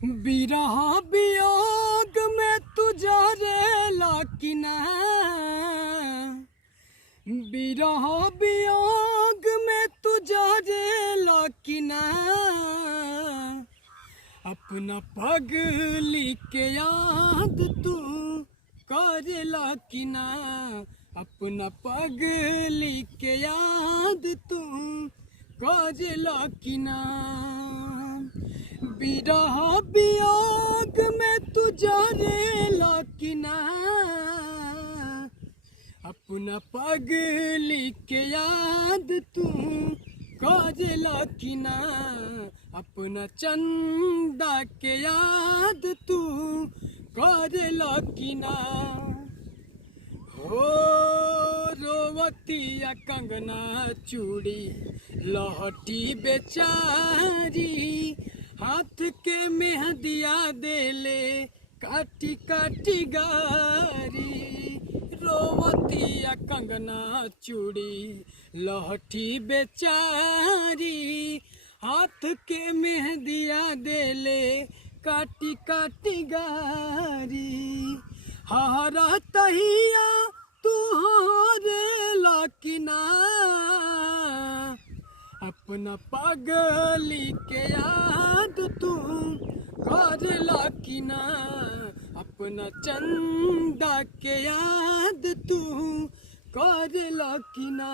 बिरह वियोग में तुझा रेला कि ना, बिरह वियोग में तुझा रेला कि ना, अपना पगली के याद तू करेला कि ना, अपना पगली के याद तू करेला कि ना। बिरह वियोग में तुझा रेला कि ना, अपना पगली के याद तू करेला कि ना, अपना चंदा के याद तू करेला कि ना। हो रोवतिया कंगना चूड़ी लहटी बेचारी, हाथ के मेहंदिया देले काटी काटी गारी। रोवतिया कंगना चूड़ी लहठी बेचारी, हाथ के मेहंदिया देले काटी काटी गारी। हरा तहिया तू हरेला कि ना, अपना पगली के याद तू करेला कि ना, अपना चंदा के याद तू करेला कि ना।